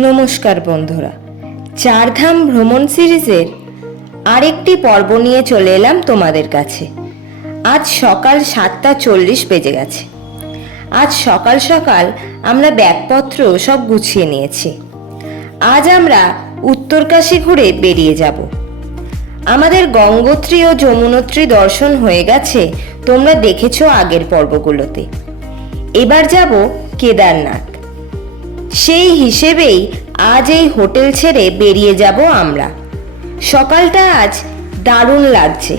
নমস্কার বন্ধুরা, চারধাম ভ্রমণ সিরিজের আরেকটি পর্ব নিয়ে চলে এলাম তোমাদের কাছে। আজ সকাল 7:40 বেজে গেছে। আজ সকাল সকাল আমরা ব্যাগপত্র সব গুছিয়ে নিয়েছি। আজ আমরা উত্তরকাশী ঘুরে বেরিয়ে যাব। আমাদের গঙ্গোত্রী ও যমুনোত্রী দর্শন হয়ে গেছে, তোমরা দেখেছো আগের পর্বগুলোতে। এবার যাব কেদারনাথ। সেই হিসেবেই আজ এই হোটেল ছেড়ে বেরিয়ে যাব আমরা। সকালটা আজ দারুণ লাগছে।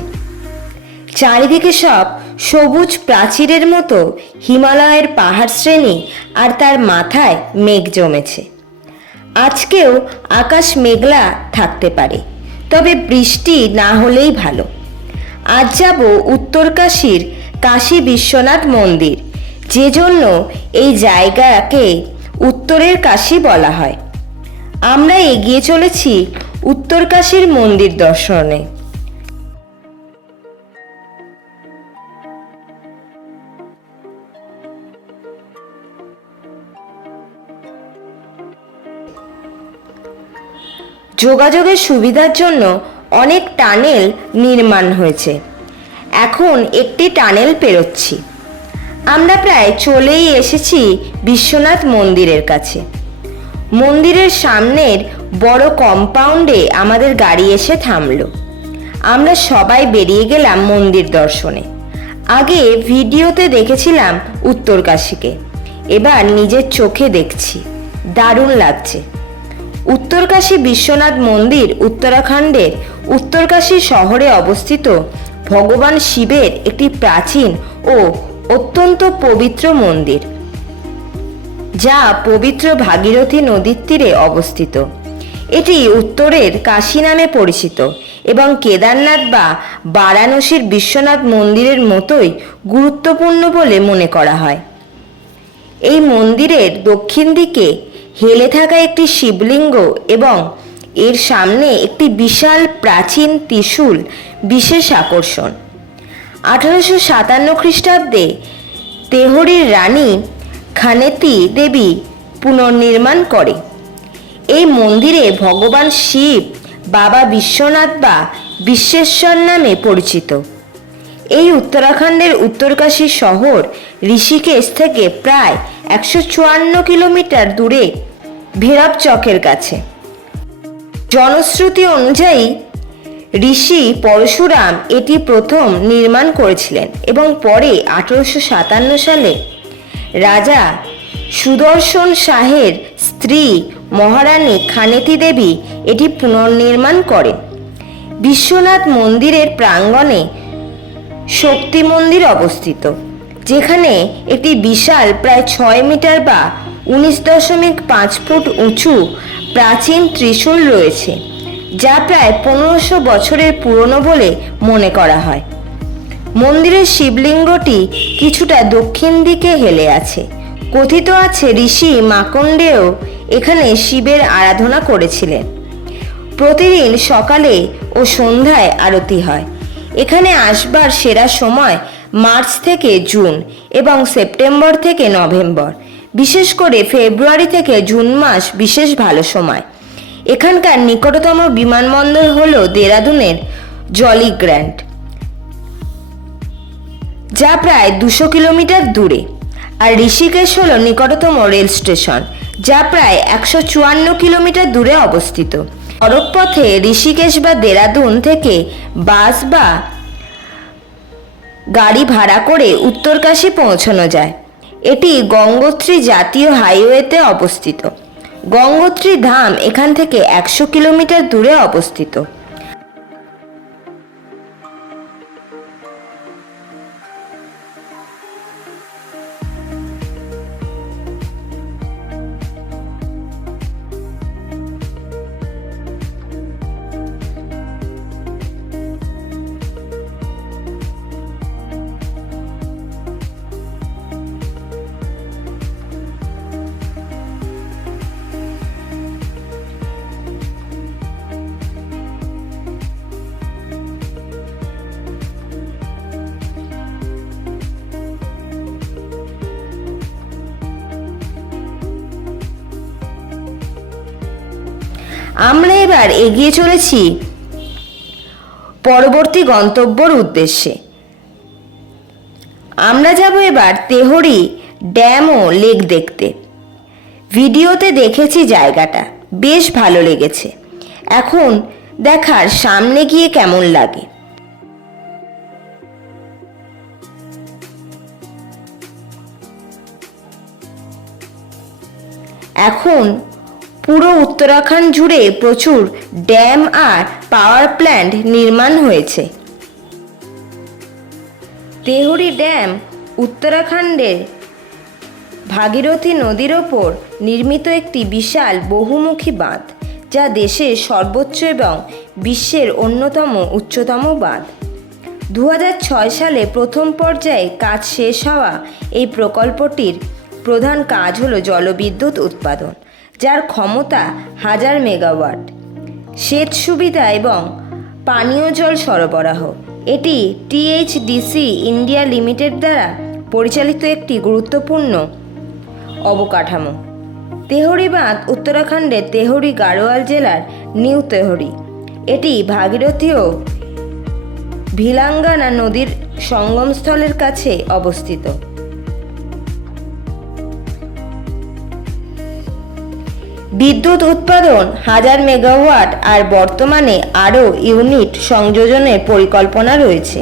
চারিদিকে সব সবুজ প্রাচীরের মতো হিমালয়ের পাহাড় শ্রেণী, আর তার মাথায় মেঘ জমেছে। আজকেও আকাশ মেঘলা থাকতে পারে, তবে বৃষ্টি না হলেই ভালো। আজ যাব উত্তরকাশীর কাশী বিশ্বনাথ মন্দির, যে জন্য এই জায়গাকে উত্তরের কাশী বলা হয়। আমরা এগিয়ে চলেছি উত্তরকাশীর মন্দির দর্শনে। যোগাযোগের সুবিধার জন্য অনেক টানেল নির্মাণ হয়েছে। এখন একটি টানেল পেরোচ্ছি। আমরা প্রায় চলেই এসেছি বিশ্বনাথ মন্দিরের কাছে। মন্দিরের সামনের বড় কম্পাউন্ডে আমাদের গাড়ি এসে থামলো। আমরা সবাই বেরিয়ে গেলাম মন্দির দর্শনে। আগে ভিডিওতে দেখেছিলাম উত্তরকাশীকে, এবার নিজের চোখে দেখছি। দারুণ লাগছে। উত্তরকাশী বিশ্বনাথ মন্দির উত্তরাখণ্ডের উত্তরকাশী শহরে অবস্থিত ভগবান শিবের একটি প্রাচীন ও অত্যন্ত পবিত্র মন্দির, যা পবিত্র ভাগীরথী নদীর তীরে অবস্থিত। এটি উত্তরের কাশী নামে পরিচিত এবং কেদারনাথ বা বারাণসীর বিশ্বনাথ মন্দিরের মতোই গুরুত্বপূর্ণ বলে মনে করা হয়। এই মন্দিরের দক্ষিণ দিকে হেলে থাকা একটি শিবলিঙ্গ এবং এর সামনে একটি বিশাল প্রাচীন ত্রিশূল বিশেষ আকর্ষণ। 1857 খ্রিস্টাব্দে তেহরির রানী খানেতি দেবী পুনর্নির্মাণ করে। এই মন্দিরে ভগবান শিব বাবা বিশ্বনাথ বা বিশ্বেশ্বর নামে পরিচিত। এই উত্তরাখণ্ডের উত্তরকাশী শহর ঋষিকেশ থেকে প্রায় 154 কিলোমিটার দূরে ভৈরব চকের কাছে। জনশ্রুতি অনুযায়ী ঋষি পরশুরাম এটি প্রথম নির্মাণ করেছিলেন এবং পরে 1857 সালে রাজা সুদর্শন শাহের স্ত্রী মহারানী খানেতি দেবী এটি পুনর্নির্মাণ করেন। বিশ্বনাথ মন্দিরের প্রাঙ্গণে শক্তি মন্দির অবস্থিত, যেখানে একটি বিশাল প্রায় 6 মিটার বা 19.5 ফুট উঁচু প্রাচীন ত্রিশূল রয়েছে, যা প্রায় 1500 বছরের পুরনো বলে মনে করা হয়। মন্দিরের শিবলিঙ্গটি কিছুটা দক্ষিণ দিকে হেলে আছে। কথিত আছে ঋষি মার্কণ্ডেয় এখানে শিবের আরাধনা করেছিলেন। প্রতিদিন সকালে ও সন্ধ্যায় আরতি হয়। এখানে আসবার সেরা সময় মার্চ থেকে জুন এবং সেপ্টেম্বর থেকে নভেম্বর। বিশেষ করে ফেব্রুয়ারি থেকে জুন মাস বিশেষ ভালো সময়। এখানকার নিকটতম বিমানবন্দর হল দেরাদুনের জলি গ্র্যান্ড, যা প্রায় 200 কিলোমিটার দূরে, আর ঋষিকেশ হল নিকটতম রেল স্টেশন, যা প্রায় 154 কিলোমিটার দূরে অবস্থিত। সড়ক পথে ঋষিকেশ বা দেরাদুন থেকে বাস বা গাড়ি ভাড়া করে উত্তরকাশী পৌঁছানো যায়। এটি গঙ্গোত্রী জাতীয় হাইওয়েতে অবস্থিত। গঙ্গোত্রী ধাম এখান থেকে 100 কিলোমিটার দূরে অবস্থিত। আমরা এবার এগিয়ে চলেছি পরবর্তী গন্তব্যর উদ্দেশ্যে। আমরা যাব এবার তেহরি ড্যাম ও লেক দেখতে। ভিডিওতে দেখেছি জায়গাটা, বেশ ভালো লেগেছে। এখন দেখার সামনে গিয়ে কেমন লাগে। এখন পুরো উত্তরাখণ্ড জুড়ে প্রচুর ড্যাম আর পাওয়ার প্ল্যান্ট নির্মাণ হয়েছে। তেহরি ড্যাম উত্তরাখণ্ডের ভাগীরথী নদীর ওপর নির্মিত একটি বিশাল বহুমুখী বাঁধ, যা দেশের সর্বোচ্চ এবং বিশ্বের অন্যতম উচ্চতম বাঁধ। 2006 সালে প্রথম পর্যায়ে কাজ শেষ হওয়া এই প্রকল্পটির প্রধান কাজ হলো জলবিদ্যুৎ উৎপাদন, যার ক্ষমতা 1000 মেগাওয়াট, সেচ সুবিধা এবং পানীয় জল সরবরাহ। এটি THDC ইন্ডিয়া লিমিটেড দ্বারা পরিচালিত একটি গুরুত্বপূর্ণ অবকাঠামো। তেহরি বাঁধ উত্তরাখণ্ডের তেহরি গাড়োয়াল জেলার নিউ তেহরি। এটি ভাগীরথী ও ভিলাঙ্গানা নদীর সঙ্গমস্থলের কাছে অবস্থিত। বিদ্যুৎ উৎপাদন 1000 মেগাওয়াট আর বর্তমানে আরও ইউনিট সংযোজনের পরিকল্পনা রয়েছে।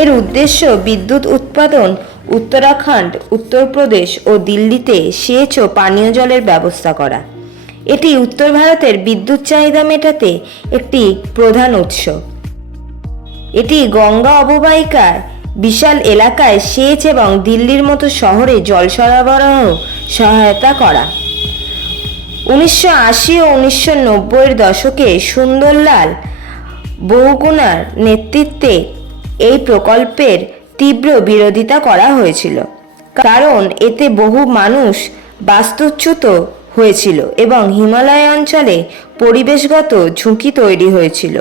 এর উদ্দেশ্য বিদ্যুৎ উৎপাদন, উত্তরাখণ্ড, উত্তরপ্রদেশ ও দিল্লিতে সেচ ও পানীয় জলের ব্যবস্থা করা। এটি উত্তর ভারতের বিদ্যুৎ চাহিদা মেটাতে একটি প্রধান উৎস। এটি গঙ্গা অববাহিকার বিশাল এলাকায় সেচ এবং দিল্লির মতো শহরে জল সরবরাহ সহায়তা করা। 1980 ও 1990-এর দশকে সুন্দরলাল বহুগুণার নেতৃত্বে এই প্রকল্পের তীব্র বিরোধিতা করা হয়েছিল, কারণ এতে বহু মানুষ বাস্তুচ্যুত হয়েছিল এবং হিমালয় অঞ্চলে পরিবেশগত ঝুঁকি তৈরি হয়েছিল।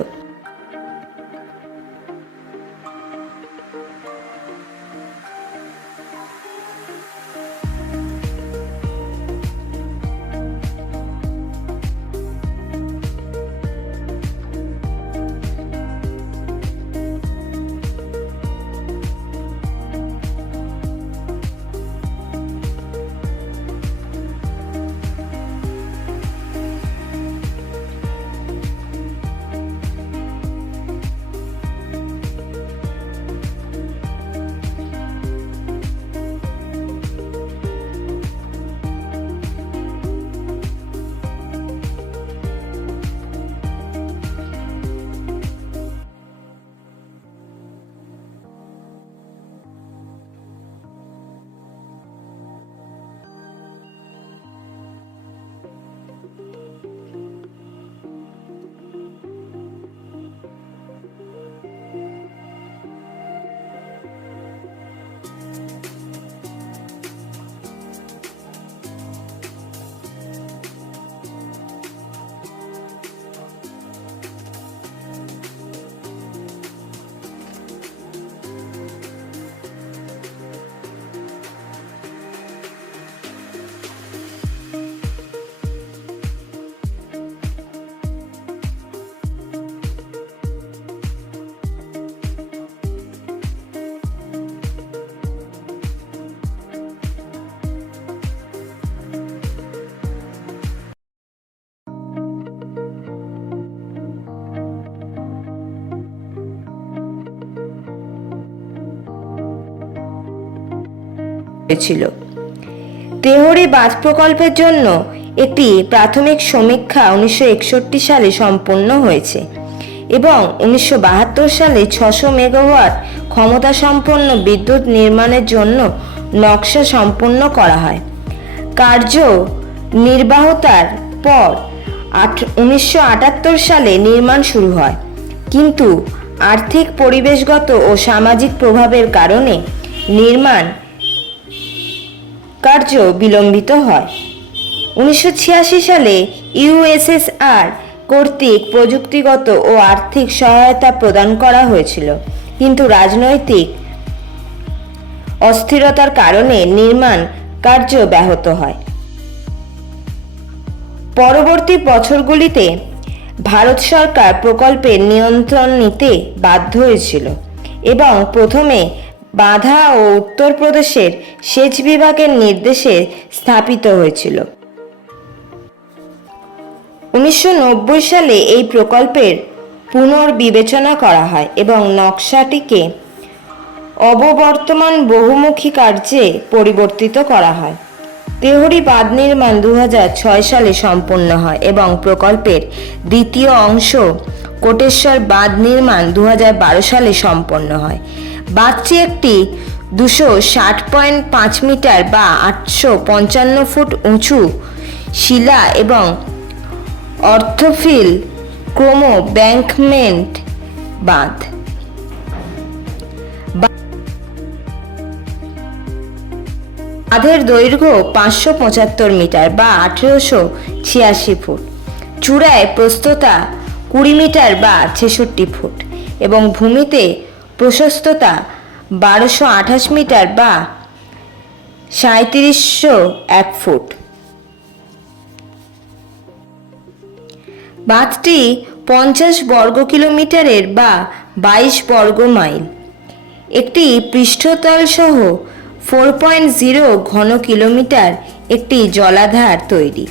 ছিল। তেহরি বাঁধ প্রকল্পের জন্য একটি প্রাথমিক সমীক্ষা 1961 সালে সম্পন্ন হয়েছে এবং 1972 সালে 600 মেগাওয়াট ক্ষমতা সম্পন্ন বিদ্যুৎ নির্মাণের জন্য নকশা সম্পন্ন করা হয়। কার্য নির্বাহতার পর 1978 সালে নির্মাণ শুরু হয়, কিন্তু আর্থিক, পরিবেশগত ও সামাজিক প্রভাবের কারণে নির্মাণ কার্য বিলম্বিত হয়। 1986 সালে USSR কর্তৃক প্রযুক্তিগত ও আর্থিক সহায়তা প্রদান করা হয়েছিল, কিন্তু রাজনৈতিক অস্থিরতার কারণে নির্মাণ কার্য ব্যাহত হয়। পরবর্তী বছরগুলিতে ভারত সরকার প্রকল্পের নিয়ন্ত্রণ নিতে বাধ্য হয়েছিল এবং প্রথমে বাঁধা ও উত্তরপ্রদেশের সেচ বিভাগের নির্দেশে স্থাপিত হয়েছিল। 1990 সালে এই প্রকল্পের পুনর্বিবেচনা করা হয় এবং নকশাটিকে অববর্তমান বহুমুখী কার্যে পরিবর্তিত করা হয়। তেহরি বাঁধ নির্মাণ 2006 সালে সম্পন্ন হয় এবং প্রকল্পের দ্বিতীয় অংশ কোটেশ্বর বাঁধ নির্মাণ 2012 সালে সম্পন্ন হয়। বাঁধটি একটি 260.5 মিটার বা 855 ফুট উঁচু শিলা এবং অর্থোফিল ক্রোমো ব্যাঙ্কমেন্ট বাঁধ। বাঁধের দৈর্ঘ্য 575 মিটার বা 1886 ফুট, চূড়ায় প্রস্থতা 20 মিটার বা 66 ফুট এবং ভূমিতে প্রশস্ততা 1228 মিটার বা 3701 ফুট। বাঁধটি 50 বর্গ কিলোমিটারের বা 22 বর্গ মাইল, একটি পৃষ্ঠতল সহ 4.0 ঘন কিলোমিটার একটি জলাধার তৈরি।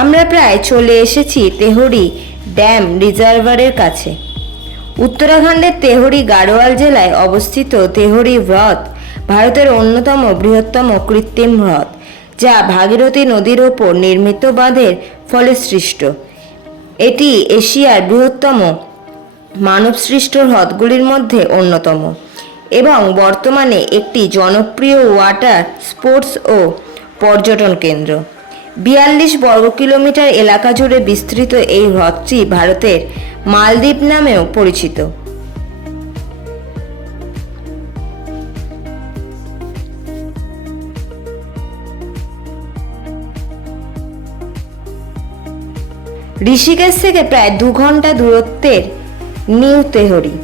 আমরা প্রায় চলে এসেছি তেহরি ড্যাম রিজার্ভারের কাছে। উত্তরাখণ্ডের তেহরি গাড়োয়াল জেলায় অবস্থিত তেহরি হ্রদ ভারতের অন্যতম বৃহত্তম কৃত্রিম হ্রদ, যা ভাগীরথী নদীর ওপর নির্মিত বাঁধের ফলে সৃষ্ট। এটি এশিয়ার বৃহত্তম মানবসৃষ্ট হ্রদগুলির মধ্যে অন্যতম এবং বর্তমানে একটি জনপ্রিয় ওয়াটার স্পোর্টস ও পর্যটন কেন্দ্র। 42 বর্গ কিলোমিটার এলাকা জুড়ে বিস্তৃত এই হ্রদটি ভারতের মালদ্বীপ নামেও পরিচিত। ঋষিকেশ থেকে প্রায় 2 ঘন্টা দূরত্বের নিউ তেহরি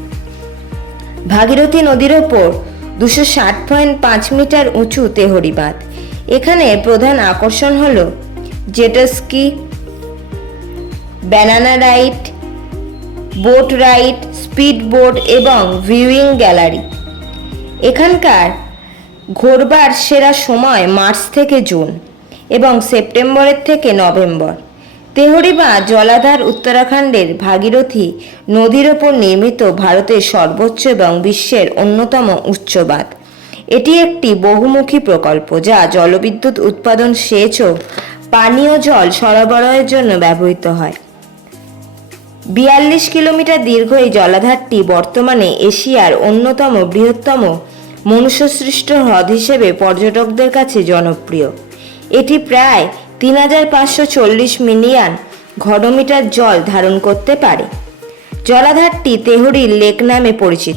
ভাগীরথী নদীর ওপর 260.5 মিটার উঁচু তেহরি বাঁধ। এখানে প্রধান আকর্ষণ হল jet ski, banana ride, boat ride, speed boat এবং ভিউইং গ্যালারি। এখানকার ঘোরবার সেরা সময় মার্চ থেকে জুন এবং সেপ্টেম্বরের থেকে নভেম্বর। তেহরি বাঁধ জলাধার উত্তরাখণ্ডের ভাগীরথী নদীর ওপর নির্মিত ভারতের সর্বোচ্চ এবং বিশ্বের অন্যতম উচ্চ বাঁধ। এটি একটি বহুমুখী প্রকল্প যা জলবিদ্যুৎ উৎপাদন, সেচ ও পানীয় জল সরবরাহের জন্য ব্যবহৃত হয়। 42 কিলোমিটার দীর্ঘ এই জলাধারটি বর্তমানে এশিয়ার অন্যতম বৃহত্তম মনুষ্যসৃষ্ট হ্রদ হিসেবে পর্যটকদের কাছে জনপ্রিয়। এটি প্রায় 3540 মিলিয়ন ঘনমিটার জল ধারণ করতে পারে। জলাধারটি তেহরি লেক নামে পরিচিত।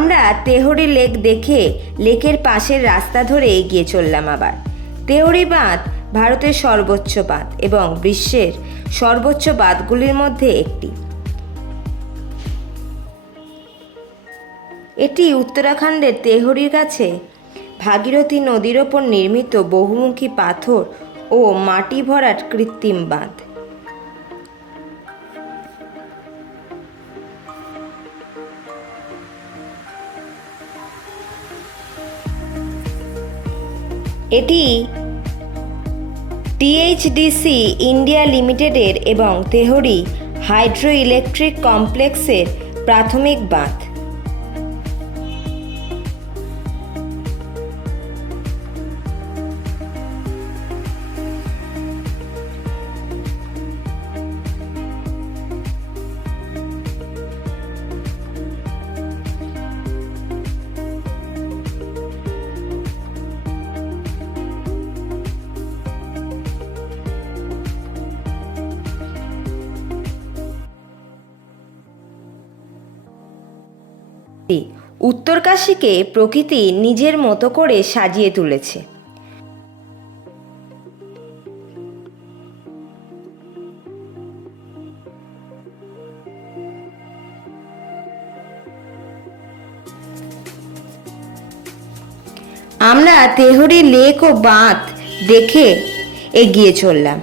আমরা তেহরি লেক দেখে লেকের পাশের রাস্তা ধরে এগিয়ে চললাম আবার। তেহরি বাঁধ ভারতের সর্বোচ্চ বাঁধ এবং বিশ্বের সর্বোচ্চ বাঁধগুলির মধ্যে একটি। এটি উত্তরাখণ্ডের তেহরির কাছে ভাগীরথী নদীর ওপর নির্মিত বহুমুখী পাথর ও মাটি ভরাট কৃত্রিম বাঁধ। এটি টিএইচডিসি ইন্ডিয়া লিমিটেডের এবং তেহরি হাইড্রো ইলেকট্রিক কমপ্লেক্সের প্রাথমিক বাঁধ। উত্তরকাশীকে প্রকৃতি নিজের মতো করে সাজিয়ে তুলেছে। আমরা তেহরি লেক ও বাঁধ দেখে এগিয়ে চললাম।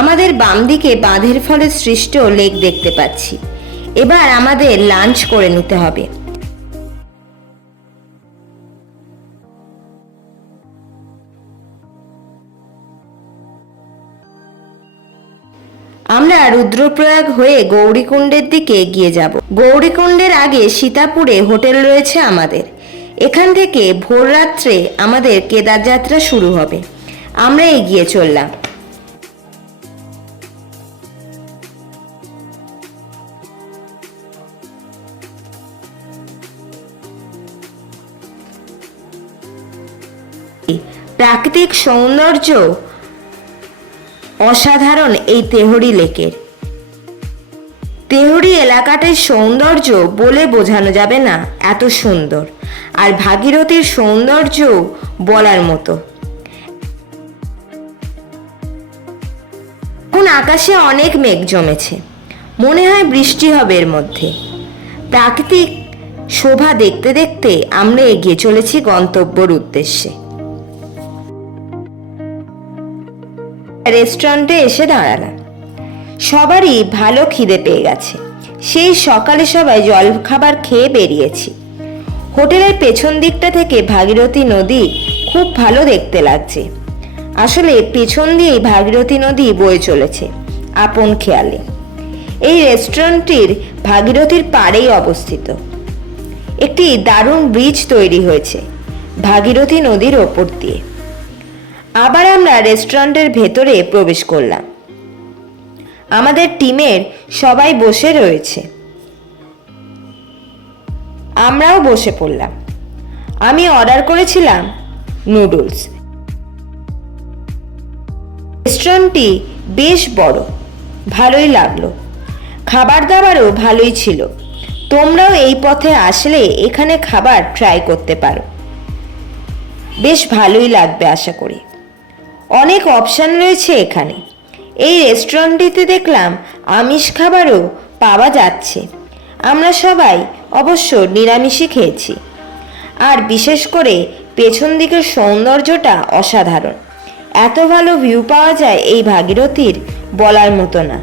আমাদের বাম দিকে বাঁধের ফলে সৃষ্ট লেক দেখতে পাচ্ছি। এবার আমাদের লাঞ্চ করে নিতে হবে। আমরা রুদ্রপ্রয়াগ হয়ে গৌরীকুণ্ডের দিকে এগিয়ে যাব। গৌরীকুণ্ডের আগে সীতাপুরে হোটেল রয়েছে আমাদের। এখান থেকে ভোর রাত্রে আমাদের কেদার যাত্রা শুরু হবে। আমরা এগিয়ে চললাম। প্রাকৃতিক সৌন্দর্য অসাধারণ এই তেহরি লেকের। তেহরি এলাকাটির সৌন্দর্য বলে বোঝানো যাবে না, এত সুন্দর। আর ভাগীরথীর সৌন্দর্য বলার মতো। এখন আকাশে অনেক মেঘ জমেছে, মনে হয় বৃষ্টি হবে এর মধ্যে। প্রাকৃতিক শোভা দেখতে দেখতে আমরা এগিয়ে চলেছি গন্তব্যের উদ্দেশ্যে। রেস্টুরেন্টে এসে দাঁড়ালাম। সবারই ভালো খিদে পেয়ে গেছে। সেই সকালে সবাই জল খাবার খেয়ে বেরিয়েছি। হোটেলের পেছন দিকটা থেকে ভাগীরথী নদী খুব ভালো দেখতে লাগছে। আসলে পেছন দিয়েই ভাগীরথী নদী বয়ে চলেছে আপন খেয়ালে। এই রেস্টুরেন্টটির ভাগীরথীর পাড়েই অবস্থিত। একটি দারুণ ব্রিজ তৈরি হয়েছে ভাগীরথী নদীর ওপর দিয়ে। আবার আমরা রেস্টুরেন্টের ভেতরে প্রবেশ করলাম। আমাদের টিমের সবাই বসে রয়েছে, আমরাও বসে পড়লাম। আমি অর্ডার করেছিলাম নুডলস। রেস্টুরেন্টটি বেশ বড়, ভালোই লাগলো। খাবার দাবারও ভালোই ছিল। তোমরাও এই পথে আসলে এখানে খাবার ট্রাই করতে পারো, বেশ ভালোই লাগবে আশা করি। অনেক অপশন রয়েছে এখানে। এই রেস্টুরেন্টটিতে দেখলাম আমিষ খাবারও পাওয়া যাচ্ছে। আমরা সবাই অবশ্য নিরামিষই খেয়েছি। আর বিশেষ করে পেছন দিকের সৌন্দর্যটা অসাধারণ। এত ভালো ভিউ পাওয়া যায় এই ভাগীরথীর, বলার মতো না।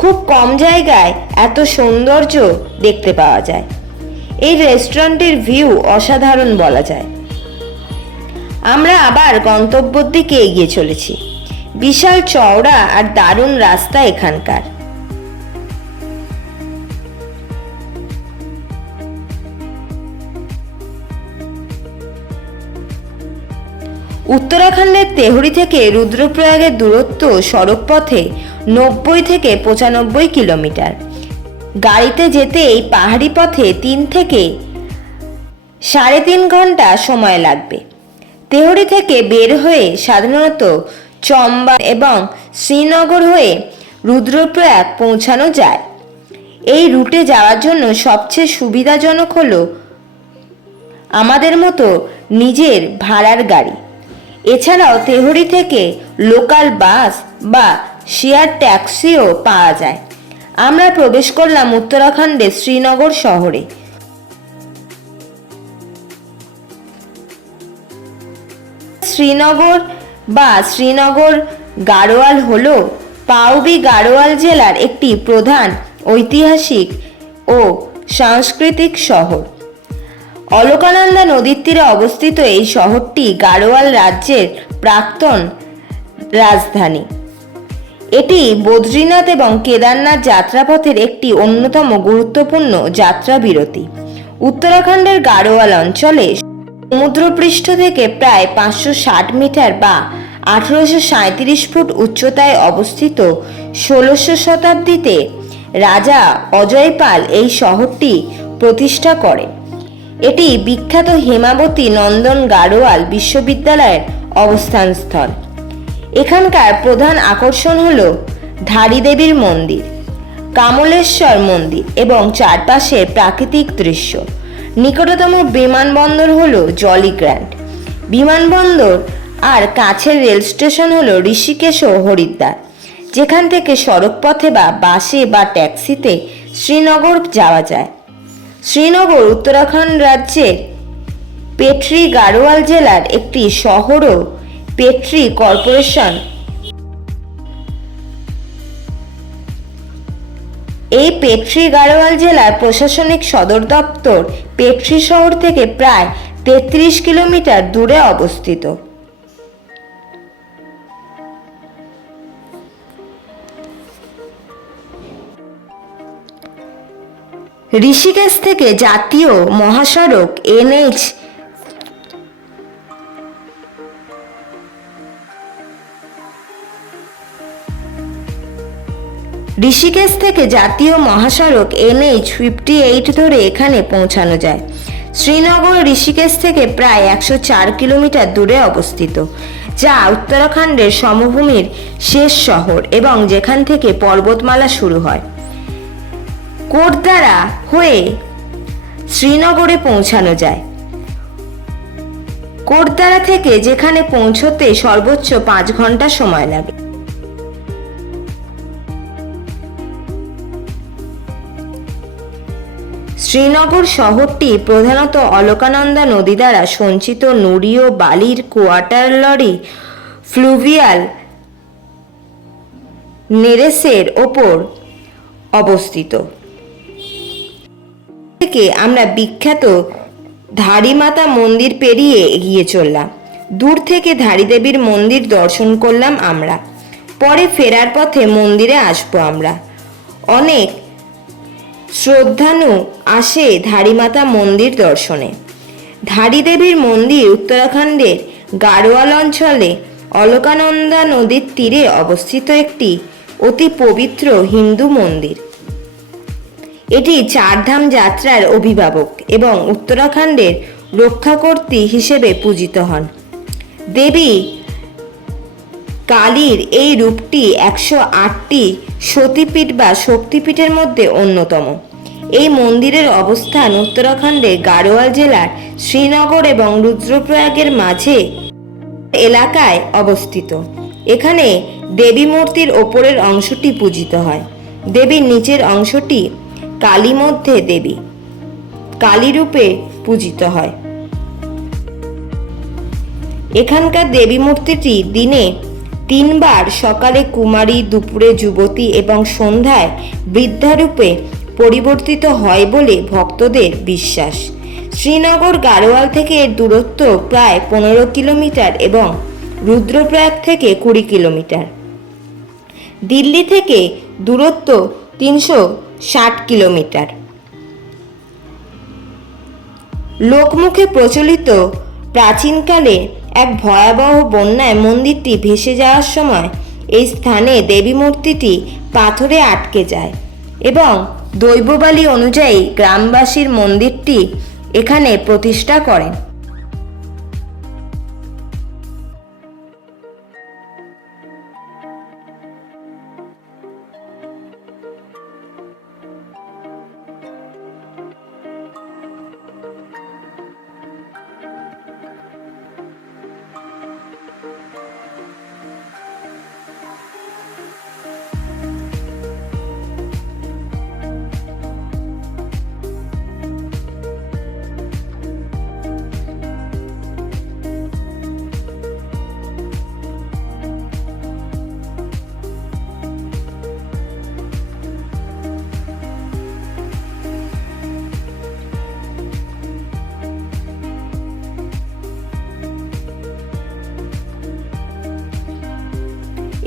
খুব কম জায়গায় এত সৌন্দর্য দেখতে পাওয়া যায়। এই রেস্টুরেন্টের ভিউ অসাধারণ বলা যায়। আমরা আবার গন্তব্যের দিকে এগিয়ে চলেছি। বিশাল চওড়া আর দারুণ রাস্তা এখানকার। উত্তরাখণ্ডের তেহরি থেকে রুদ্রপ্রয়াগের দূরত্ব সড়ক পথে 90 থেকে 95 কিলোমিটার। গাড়িতে যেতে এই পাহাড়ি পথে 3 থেকে 3.5 ঘন্টা সময় লাগবে। তেহরি থেকে বের হয়ে সাধারণত চম্বা এবং শ্রীনগর হয়ে রুদ্রপ্রয়াগ পৌঁছানো যায়। এই রুটে যাওয়ার জন্য সবচেয়ে সুবিধাজনক হলো আমাদের মতো নিজের ভাড়ার গাড়ি। এছাড়াও তেহরি থেকে লোকাল বাস বা শেয়ার ট্যাক্সিও পাওয়া যায়। আমরা প্রবেশ করলাম উত্তরাখণ্ডের শ্রীনগর শহরে। শ্রীনগর বা শ্রীনগর গাড়োয়াল হলো পাউবি গাড়োয়াল জেলার একটি প্রধান ঐতিহাসিক ও সাংস্কৃতিক শহর। অলকানন্দা নদীর তীরে অবস্থিত এই শহরটি গাড়োয়াল রাজ্যের প্রাক্তন রাজধানী। এটি বদ্রীনাথ এবং কেদারনাথ যাত্রাপথের একটি অন্যতম গুরুত্বপূর্ণ যাত্রা বিরতি। উত্তরাখণ্ডের গাড়োয়াল অঞ্চলে সমুদ্রপৃষ্ঠ থেকে প্রায় 560 মিটার বা 1837 ফুট উচ্চতায় অবস্থিত। 1600 শতাব্দীতে রাজা অজয় পাল এই শহরটি প্রতিষ্ঠা করেন। এটি বিখ্যাত হেমাবতী নন্দন গাড়োয়াল বিশ্ববিদ্যালয়ের অবস্থানস্থল। এখানকার প্রধান আকর্ষণ হল ধারী দেবীর মন্দির, কামলেশ্বর মন্দির এবং চারপাশের প্রাকৃতিক দৃশ্য। নিকটতম বিমানবন্দর হল জলিগ্র্যান্ট বিমানবন্দর আর কাছের রেল স্টেশন হল ঋষিকেশ ও হরিদ্বার, যেখান থেকে সড়কপথে বা বাসে বা ট্যাক্সিতে শ্রীনগর যাওয়া যায়। শ্রীনগর উত্তরাখণ্ড রাজ্যের পেট্রি গাড়োয়াল জেলার একটি শহর ও পেট্রি কর্পোরেশন এই পেট্রি গাড়োয়াল জেলার প্রশাসনিক সদর দপ্তর পেট্রি শহর থেকে প্রায় 33 কিলোমিটার দূরে অবস্থিত। ঋষিকেশ থেকে জাতীয় মহাসড়ক NH ঋষিকেশ থেকে জাতীয় মহাসড়ক NH-58 ধরে এখানে পৌঁছানো যায়। শ্রীনগর ঋষিকেশ থেকে প্রায় 104 কিলোমিটার দূরে অবস্থিত, যা উত্তরাখণ্ডের সমভূমির শেষ শহর এবং যেখান থেকে পর্বতমালা শুরু হয়। কোটদ্বারা হয়ে শ্রীনগরে পৌঁছানো যায়। কোটদ্বারা থেকে যেখানে পৌঁছতে সর্বোচ্চ 5 ঘন্টা সময় লাগে। শ্রীনগর শহরটি প্রধানত অলকানন্দা নদী দ্বারা সঞ্চিত নুড়ি ও বালির কোয়ার্টারলরি ফ্লুভিয়াল নেরেসের ওপর অবস্থিত। থেকে আমরা বিখ্যাত ধারীমাতা মন্দির পেরিয়ে এগিয়ে চললাম। দূর থেকে ধারী দেবীর মন্দির দর্শন করলাম আমরা। পরে ফেরার পথে মন্দিরে আসবো আমরা। অনেক শ্রদ্ধানু আসে ধারীমাতা মন্দির দর্শনে। ধারী দেবীর মন্দির উত্তরাখণ্ডের গাড়োয়াল অঞ্চলে অলকানন্দা নদীর তীরে অবস্থিত একটি অতি পবিত্র হিন্দু মন্দির। এটি চারধাম যাত্রার অভিভাবক এবং উত্তরাখণ্ডের রক্ষাকর্ত্রী হিসেবে পূজিত হন। দেবী কালীর এই রূপটি 108টি সতীপীঠ বা শক্তিপীঠের মধ্যে অন্যতম। এই মন্দিরের অবস্থান উত্তরাখণ্ডের গাড়োয়াল জেলার শ্রীনগর এবং রুদ্রপ্রয়াগের মাঝে এলাকায় অবস্থিত। এখানে দেবী মূর্তির ওপরের অংশটি পূজিত হয়। দেবীর নিচের অংশটি কালী মধ্যে দেবী কালী রূপে পূজিত হয়। এখানকার দেবী মূর্তিটি দিনে 3 বার, সকালে কুমারী, দুপুরে যুবতী এবং সন্ধ্যায় বৃদ্ধা রূপে পরিবর্তিত হয় বলে ভক্তদের বিশ্বাস। শ্রীনগর গাড়োয়াল থেকে এর দূরত্ব প্রায় 15 কিলোমিটার এবং রুদ্রপ্রয়াগ থেকে 20 কিলোমিটার। দিল্লি থেকে দূরত্ব 360 কিলোমিটার। লোকমুখে প্রচলিত প্রাচীনকালে এক ভয়াবহ বন্যায় মন্দিরটি ভেসে যাওয়ার সময় এই স্থানে দেবী মূর্তিটি পাথরে আটকে যায় এবং দৈববাণী অনুযায়ী গ্রামবাসীর মন্দিরটি এখানে প্রতিষ্ঠা করেন।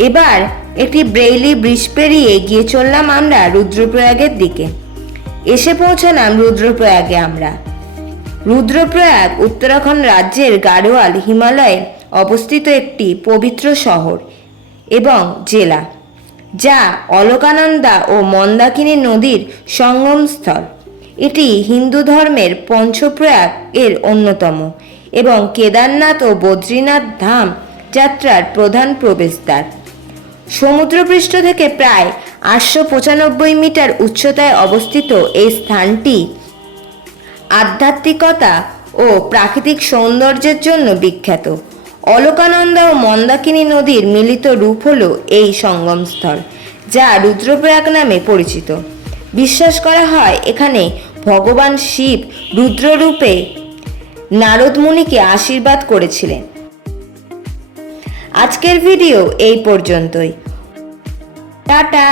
এবার একটি ব্রেইলি ব্রিজ পেরিয়ে গিয়ে চললাম আমরা রুদ্রপ্রয়াগের দিকে। এসে পৌঁছলাম রুদ্রপ্রয়াগে আমরা। রুদ্রপ্রয়াগ উত্তরাখণ্ড রাজ্যের গাড়োয়াল হিমালয়ে অবস্থিত একটি পবিত্র শহর এবং জেলা, যা অলকানন্দা ও মন্দাকিনী নদীর সঙ্গমস্থল। এটি হিন্দু ধর্মের পঞ্চপ্রয়াগ এর অন্যতম এবং কেদারনাথ ও বদ্রীনাথ ধাম যাত্রার প্রধান প্রবেশদ্বার। সমুদ্রপৃষ্ঠ থেকে প্রায় 895 মিটার উচ্চতায় অবস্থিত এই স্থানটি আধ্যাত্মিকতা ও প্রাকৃতিক সৌন্দর্যের জন্য বিখ্যাত। অলকানন্দা ও মন্দাকিনী নদীর মিলিত রূপ হল এই সঙ্গমস্থল, যা রুদ্রপ্রয়াগ নামে পরিচিত। বিশ্বাস করা হয় এখানে ভগবান শিব রুদ্ররূপে নারদ মুনিকে আশীর্বাদ করেছিলেন। আজকের ভিডিও এই পর্যন্তই। টাটা।